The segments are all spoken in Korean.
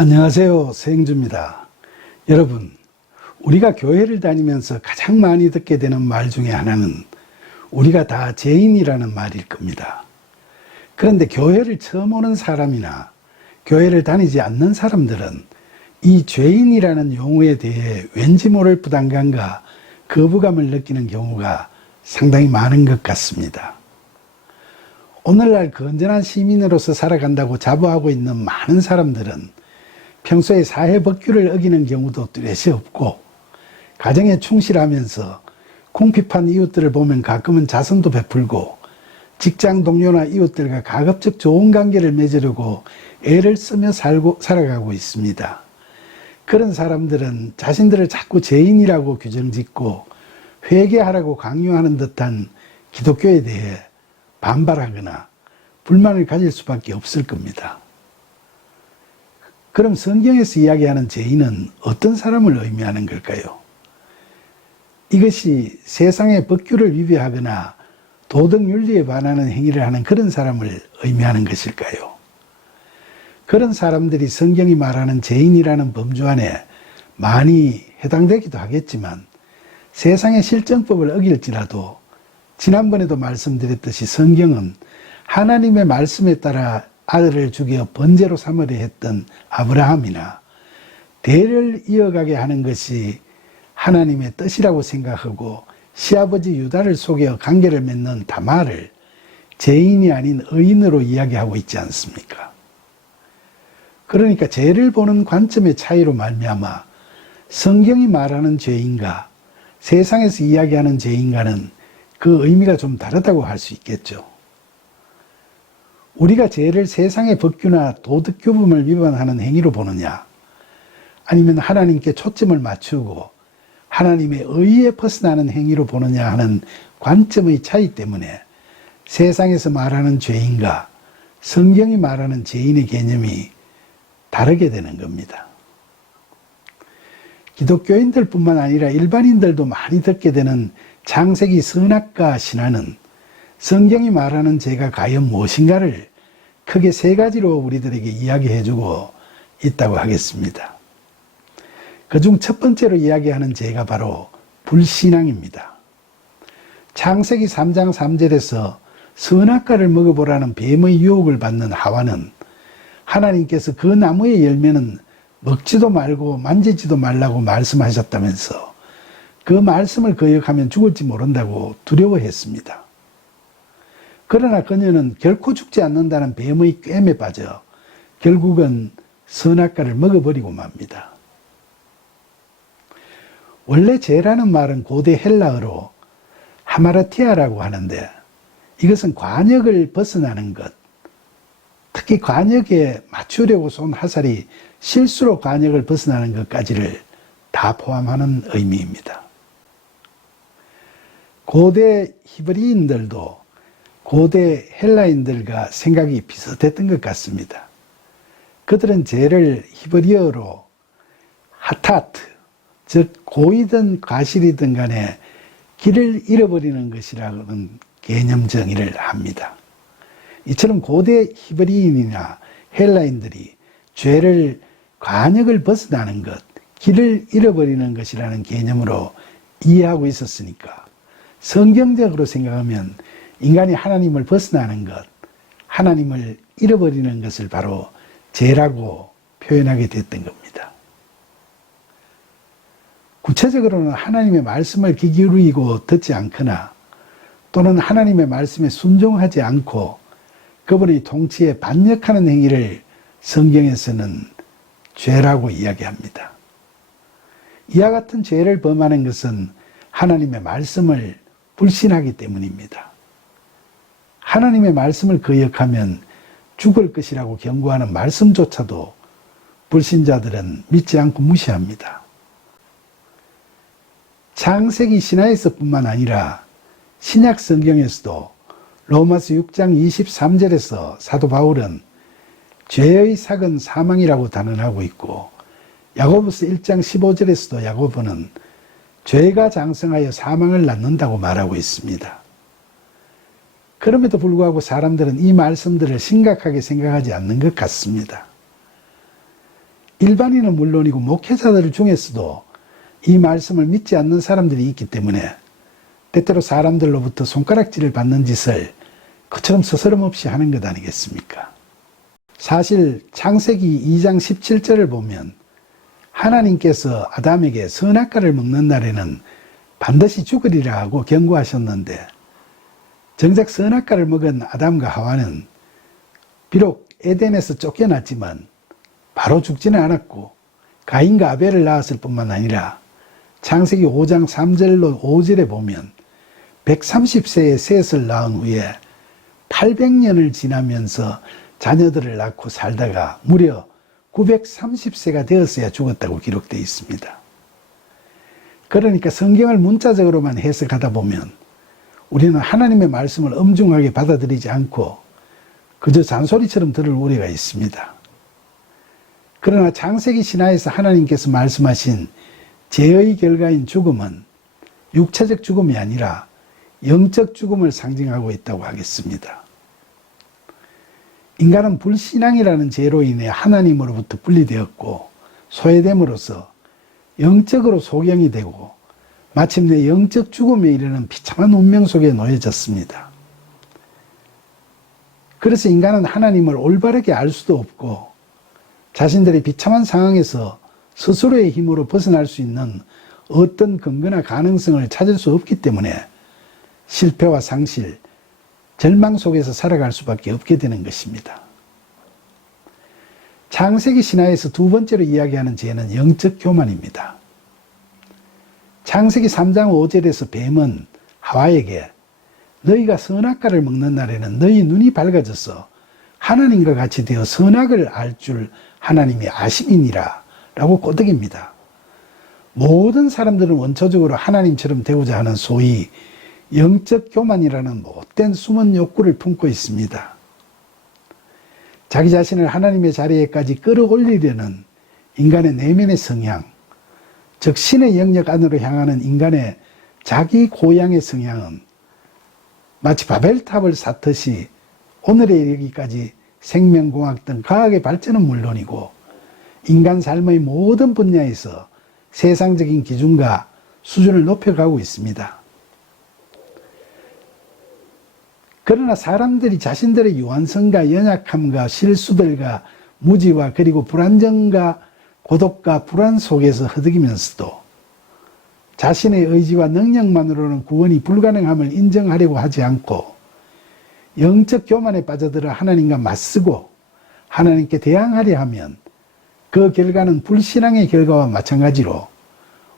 안녕하세요. 서영주입니다. 여러분, 우리가 교회를 다니면서 가장 많이 듣게 되는 말 중에 하나는 우리가 다 죄인이라는 말일 겁니다. 그런데 교회를 처음 오는 사람이나 교회를 다니지 않는 사람들은 이 죄인이라는 용어에 대해 왠지 모를 부담감과 거부감을 느끼는 경우가 상당히 많은 것 같습니다. 오늘날 건전한 시민으로서 살아간다고 자부하고 있는 많은 사람들은 평소에 사회 법규를 어기는 경우도 뚜렷이 없고, 가정에 충실하면서 궁핍한 이웃들을 보면 가끔은 자선도 베풀고, 직장 동료나 이웃들과 가급적 좋은 관계를 맺으려고 애를 쓰며 살아가고 있습니다. 그런 사람들은 자신들을 자꾸 죄인이라고 규정짓고 회개하라고 강요하는 듯한 기독교에 대해 반발하거나 불만을 가질 수밖에 없을 겁니다. 그럼 성경에서 이야기하는 죄인은 어떤 사람을 의미하는 걸까요? 이것이 세상의 법규를 위배하거나 도덕윤리에 반하는 행위를 하는 그런 사람을 의미하는 것일까요? 그런 사람들이 성경이 말하는 죄인이라는 범주 안에 많이 해당되기도 하겠지만, 세상의 실정법을 어길지라도 지난번에도 말씀드렸듯이 성경은 하나님의 말씀에 따라 아들을 죽여 번제로 삼으려 했던 아브라함이나 대를 이어가게 하는 것이 하나님의 뜻이라고 생각하고 시아버지 유다를 속여 관계를 맺는 다말을 죄인이 아닌 의인으로 이야기하고 있지 않습니까? 그러니까 죄를 보는 관점의 차이로 말미암아 성경이 말하는 죄인과 세상에서 이야기하는 죄인과는 그 의미가 좀 다르다고 할 수 있겠죠. 우리가 죄를 세상의 법규나 도덕 규범을 위반하는 행위로 보느냐, 아니면 하나님께 초점을 맞추고 하나님의 의에 벗어나는 행위로 보느냐 하는 관점의 차이 때문에 세상에서 말하는 죄인과 성경이 말하는 죄인의 개념이 다르게 되는 겁니다. 기독교인들뿐만 아니라 일반인들도 많이 듣게 되는 창세기 선악과 신화는 성경이 말하는 죄가 과연 무엇인가를 크게 세 가지로 우리들에게 이야기해주고 있다고 하겠습니다. 그중 첫 번째로 이야기하는 죄가 바로 불신앙입니다. 창세기 3장 3절에서 선악과를 먹어보라는 뱀의 유혹을 받는 하와는 하나님께서 그 나무의 열매는 먹지도 말고 만지지도 말라고 말씀하셨다면서 그 말씀을 거역하면 죽을지 모른다고 두려워했습니다. 그러나 그녀는 결코 죽지 않는다는 뱀의 꿰매 빠져 결국은 선악과를 먹어버리고 맙니다. 원래 죄라는 말은 고대 헬라어로 하마르티아라고 하는데, 이것은 관역을 벗어나는 것, 특히 관역에 맞추려고 쏜 화살이 실수로 관역을 벗어나는 것까지를 다 포함하는 의미입니다. 고대 히브리인들도 고대 헬라인들과 생각이 비슷했던 것 같습니다. 그들은 죄를 히브리어로 하타트, 즉 고이든 과실이든 간에 길을 잃어버리는 것이라는 개념 정의를 합니다. 이처럼 고대 히브리인이나 헬라인들이 죄를 관역을 벗어나는 것, 길을 잃어버리는 것이라는 개념으로 이해하고 있었으니까 성경적으로 생각하면 인간이 하나님을 벗어나는 것, 하나님을 잃어버리는 것을 바로 죄라고 표현하게 됐던 겁니다. 구체적으로는 하나님의 말씀을 귀 기울이고 듣지 않거나 또는 하나님의 말씀에 순종하지 않고 그분의 통치에 반역하는 행위를 성경에서는 죄라고 이야기합니다. 이와 같은 죄를 범하는 것은 하나님의 말씀을 불신하기 때문입니다. 하나님의 말씀을 거역하면 죽을 것이라고 경고하는 말씀조차도 불신자들은 믿지 않고 무시합니다. 창세기 신화에서뿐만 아니라 신약 성경에서도 로마서 6장 23절에서 사도 바울은 죄의 삭은 사망이라고 단언하고 있고, 야고보서 1장 15절에서도 야고보는 죄가 장성하여 사망을 낳는다고 말하고 있습니다. 그럼에도 불구하고 사람들은 이 말씀들을 심각하게 생각하지 않는 것 같습니다. 일반인은 물론이고 목회자들 중에서도 이 말씀을 믿지 않는 사람들이 있기 때문에 때때로 사람들로부터 손가락질을 받는 짓을 그처럼 스스럼없이 하는 것 아니겠습니까? 사실 창세기 2장 17절을 보면 하나님께서 아담에게 선악과를 먹는 날에는 반드시 죽으리라 하고 경고하셨는데, 정작 선악과를 먹은 아담과 하와는 비록 에덴에서 쫓겨났지만 바로 죽지는 않았고 가인과 아벨을 낳았을 뿐만 아니라 창세기 5장 3절로 5절에 보면 130세에 셋을 낳은 후에 800년을 지나면서 자녀들을 낳고 살다가 무려 930세가 되었어야 죽었다고 기록되어 있습니다. 그러니까 성경을 문자적으로만 해석하다 보면 우리는 하나님의 말씀을 엄중하게 받아들이지 않고 그저 잔소리처럼 들을 우려가 있습니다. 그러나 창세기 신화에서 하나님께서 말씀하신 죄의 결과인 죽음은 육체적 죽음이 아니라 영적 죽음을 상징하고 있다고 하겠습니다. 인간은 불신앙이라는 죄로 인해 하나님으로부터 분리되었고 소외됨으로써 영적으로 소경이 되고 마침내 영적 죽음에 이르는 비참한 운명 속에 놓여졌습니다. 그래서 인간은 하나님을 올바르게 알 수도 없고 자신들의 비참한 상황에서 스스로의 힘으로 벗어날 수 있는 어떤 근거나 가능성을 찾을 수 없기 때문에 실패와 상실, 절망 속에서 살아갈 수밖에 없게 되는 것입니다. 창세기 신화에서 두 번째로 이야기하는 죄는 영적 교만입니다. 창세기 3장 5절에서 뱀은 하와에게 너희가 선악과를 먹는 날에는 너희 눈이 밝아져서 하나님과 같이 되어 선악을 알 줄 하나님이 아심이니라 라고 꼬드깁니다. 모든 사람들은 원초적으로 하나님처럼 되고자 하는 소위 영적 교만이라는 못된 숨은 욕구를 품고 있습니다. 자기 자신을 하나님의 자리에까지 끌어올리려는 인간의 내면의 성향, 즉 신의 영역 안으로 향하는 인간의 자기 고향의 성향은 마치 바벨탑을 쌓듯이 오늘에 이르기까지 생명공학 등 과학의 발전은 물론이고 인간 삶의 모든 분야에서 세상적인 기준과 수준을 높여가고 있습니다. 그러나 사람들이 자신들의 유한성과 연약함과 실수들과 무지와 그리고 불안정과 고독과 불안 속에서 허덕이면서도 자신의 의지와 능력만으로는 구원이 불가능함을 인정하려고 하지 않고 영적 교만에 빠져들어 하나님과 맞서고 하나님께 대항하려 하면 그 결과는 불신앙의 결과와 마찬가지로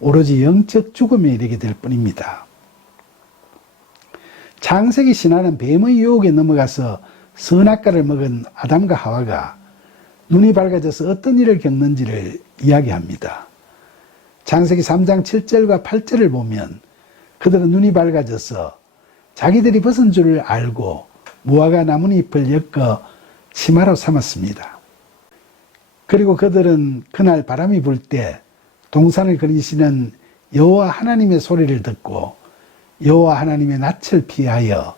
오로지 영적 죽음에 이르게 될 뿐입니다. 창세기 신화는 뱀의 유혹에 넘어가서 선악과를 먹은 아담과 하와가 눈이 밝아져서 어떤 일을 겪는지를 이야기합니다. 창세기 3장 7절과 8절을 보면 그들은 눈이 밝아져서 자기들이 벗은 줄을 알고 무화과 나뭇잎을 엮어 치마로 삼았습니다. 그리고 그들은 그날 바람이 불 때 동산을 그리시는 여호와 하나님의 소리를 듣고 여호와 하나님의 낯을 피하여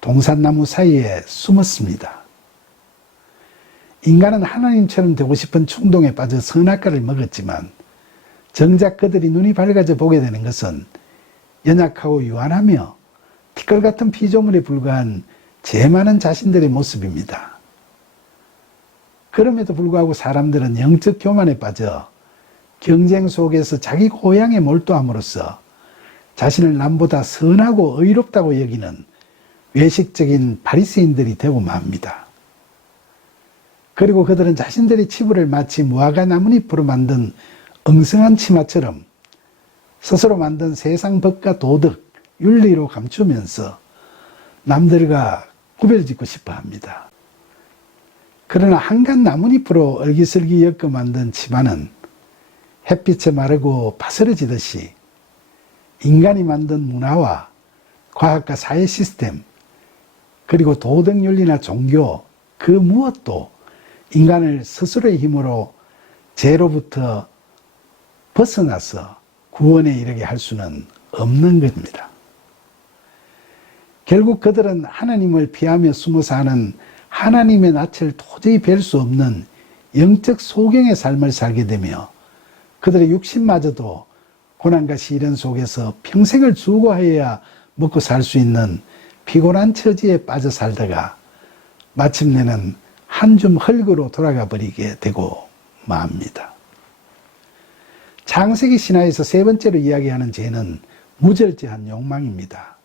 동산나무 사이에 숨었습니다. 인간은 하나님처럼 되고 싶은 충동에 빠져 선악과를 먹었지만 정작 그들이 눈이 밝아져 보게 되는 것은 연약하고 유한하며 티끌 같은 피조물에 불과한 죄 많은 자신들의 모습입니다. 그럼에도 불구하고 사람들은 영적 교만에 빠져 경쟁 속에서 자기 고향에 몰두함으로써 자신을 남보다 선하고 의롭다고 여기는 외식적인 바리새인들이 되고 맙니다. 그리고 그들은 자신들의 치부를 마치 무화과 나뭇잎으로 만든 엉성한 치마처럼 스스로 만든 세상 법과 도덕, 윤리로 감추면서 남들과 구별짓고 싶어 합니다. 그러나 한간 나뭇잎으로 얼기설기 엮어 만든 치마는 햇빛에 마르고 파스러지듯이 인간이 만든 문화와 과학과 사회 시스템 그리고 도덕 윤리나 종교 그 무엇도 인간을 스스로의 힘으로 죄로부터 벗어나서 구원에 이르게 할 수는 없는 겁니다. 결국 그들은 하나님을 피하며 숨어 사는 하나님의 낯을 도저히 뵐 수 없는 영적 소경의 삶을 살게 되며 그들의 육신마저도 고난과 시련 속에서 평생을 수고하여야 먹고 살 수 있는 피곤한 처지에 빠져 살다가 마침내는 한 줌 흙으로 돌아가 버리게 되고 맙니다. 창세기 신화에서 세 번째로 이야기하는 죄는 무절제한 욕망입니다.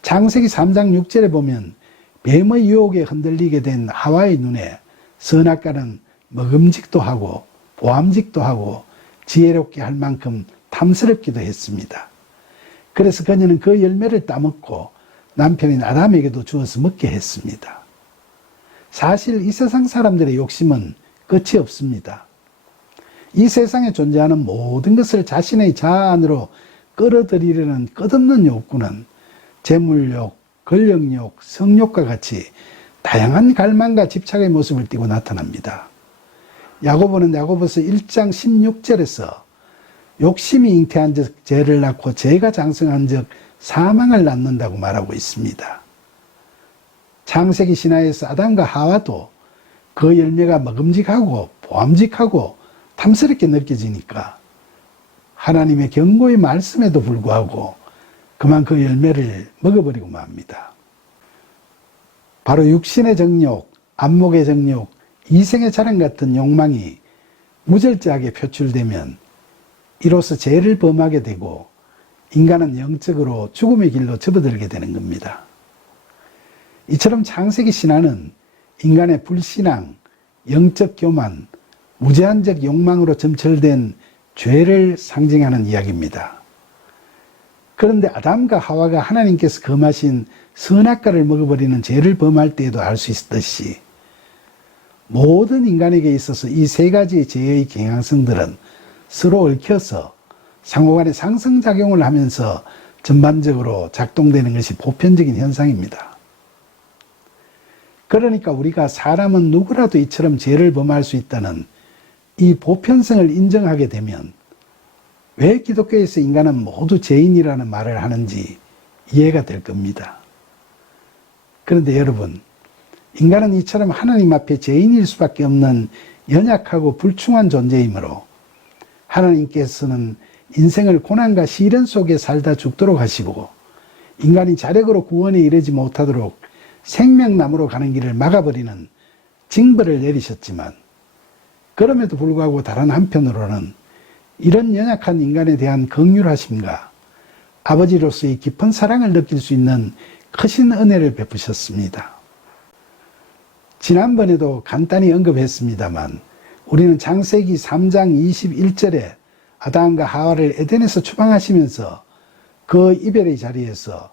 창세기 3장 6절에 보면 뱀의 유혹에 흔들리게 된 하와의 눈에 선악과는 먹음직도 하고 보암직도 하고 지혜롭게 할 만큼 탐스럽기도 했습니다. 그래서 그녀는 그 열매를 따먹고 남편인 아담에게도 주어서 먹게 했습니다. 사실 이 세상 사람들의 욕심은 끝이 없습니다. 이 세상에 존재하는 모든 것을 자신의 자아 안으로 끌어들이려는 끝없는 욕구는 재물욕, 권력욕, 성욕과 같이 다양한 갈망과 집착의 모습을 띠고 나타납니다. 야고보는 야고보서 1장 16절에서 욕심이 잉태한 즉 죄를 낳고 죄가 장성한 즉 사망을 낳는다고 말하고 있습니다. 창세기 신화에서 아담과 하와도 그 열매가 먹음직하고 보암직하고 탐스럽게 느껴지니까 하나님의 경고의 말씀에도 불구하고 그만 그 열매를 먹어버리고 맙니다. 바로 육신의 정욕, 안목의 정욕, 이생의 자랑 같은 욕망이 무절제하게 표출되면 이로써 죄를 범하게 되고 인간은 영적으로 죽음의 길로 접어들게 되는 겁니다. 이처럼 창세기 신화는 인간의 불신앙, 영적 교만, 무제한적 욕망으로 점철된 죄를 상징하는 이야기입니다. 그런데 아담과 하와가 하나님께서 금하신 선악과를 먹어버리는 죄를 범할 때에도 알 수 있듯이 모든 인간에게 있어서 이 세 가지의 죄의 경향성들은 서로 얽혀서 상호간에 상승작용을 하면서 전반적으로 작동되는 것이 보편적인 현상입니다. 그러니까 우리가 사람은 누구라도 이처럼 죄를 범할 수 있다는 이 보편성을 인정하게 되면 왜 기독교에서 인간은 모두 죄인이라는 말을 하는지 이해가 될 겁니다. 그런데 여러분, 인간은 이처럼 하나님 앞에 죄인일 수밖에 없는 연약하고 불충한 존재이므로 하나님께서는 인생을 고난과 시련 속에 살다 죽도록 하시고 인간이 자력으로 구원에 이르지 못하도록 생명나무로 가는 길을 막아버리는 징벌을 내리셨지만 그럼에도 불구하고 다른 한편으로는 이런 연약한 인간에 대한 긍휼하심과 아버지로서의 깊은 사랑을 느낄 수 있는 크신 은혜를 베푸셨습니다. 지난번에도 간단히 언급했습니다만 우리는 창세기 3장 21절에 아담과 하와를 에덴에서 추방하시면서 그 이별의 자리에서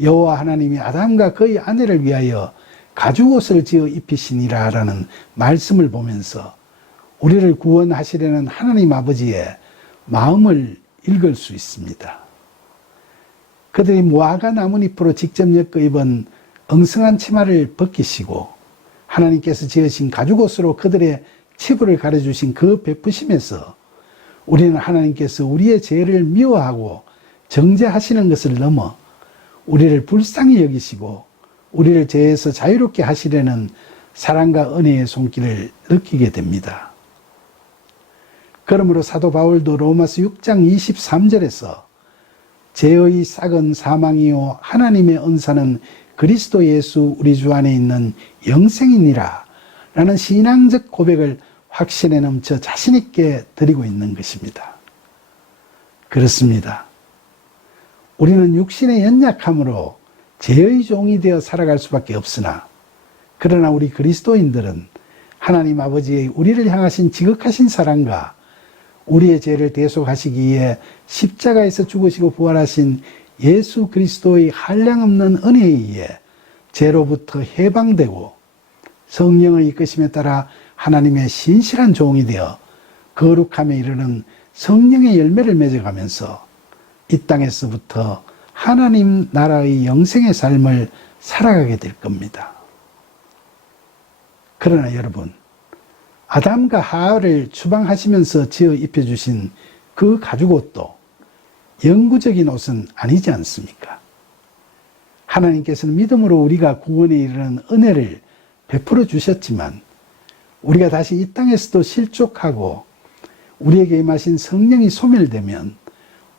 여호와 하나님이 아담과 그의 아내를 위하여 가죽옷을 지어 입히시니라 라는 말씀을 보면서 우리를 구원하시려는 하나님 아버지의 마음을 읽을 수 있습니다. 그들이 무화과 나뭇잎으로 직접 엮어 입은 엉성한 치마를 벗기시고 하나님께서 지으신 가죽옷으로 그들의 치부를 가려주신 그 베푸심에서 우리는 하나님께서 우리의 죄를 미워하고 정죄하시는 것을 넘어 우리를 불쌍히 여기시고 우리를 죄에서 자유롭게 하시려는 사랑과 은혜의 손길을 느끼게 됩니다. 그러므로 사도 바울도 로마서 6장 23절에서 죄의 싹은 사망이요 하나님의 은사는 그리스도 예수 우리 주 안에 있는 영생이니라 라는 신앙적 고백을 확신에 넘쳐 자신 있게 드리고 있는 것입니다. 그렇습니다. 우리는 육신의 연약함으로 죄의 종이 되어 살아갈 수밖에 없으나 그러나 우리 그리스도인들은 하나님 아버지의 우리를 향하신 지극하신 사랑과 우리의 죄를 대속하시기 위해 십자가에서 죽으시고 부활하신 예수 그리스도의 한량없는 은혜에 의해 죄로부터 해방되고 성령의 이끄심에 따라 하나님의 신실한 종이 되어 거룩함에 이르는 성령의 열매를 맺어가면서 이 땅에서부터 하나님 나라의 영생의 삶을 살아가게 될 겁니다. 그러나 여러분, 아담과 하와를 추방하시면서 지어 입혀주신 그 가죽옷도 영구적인 옷은 아니지 않습니까? 하나님께서는 믿음으로 우리가 구원에 이르는 은혜를 베풀어 주셨지만 우리가 다시 이 땅에서도 실족하고 우리에게 임하신 성령이 소멸되면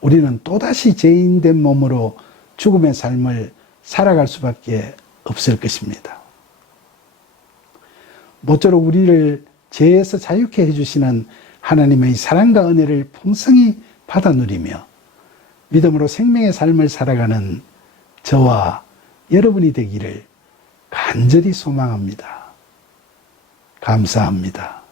우리는 또다시 죄인된 몸으로 죽음의 삶을 살아갈 수밖에 없을 것입니다. 모쪼록 우리를 죄에서 자유케 해주시는 하나님의 사랑과 은혜를 풍성히 받아 누리며 믿음으로 생명의 삶을 살아가는 저와 여러분이 되기를 간절히 소망합니다. 감사합니다.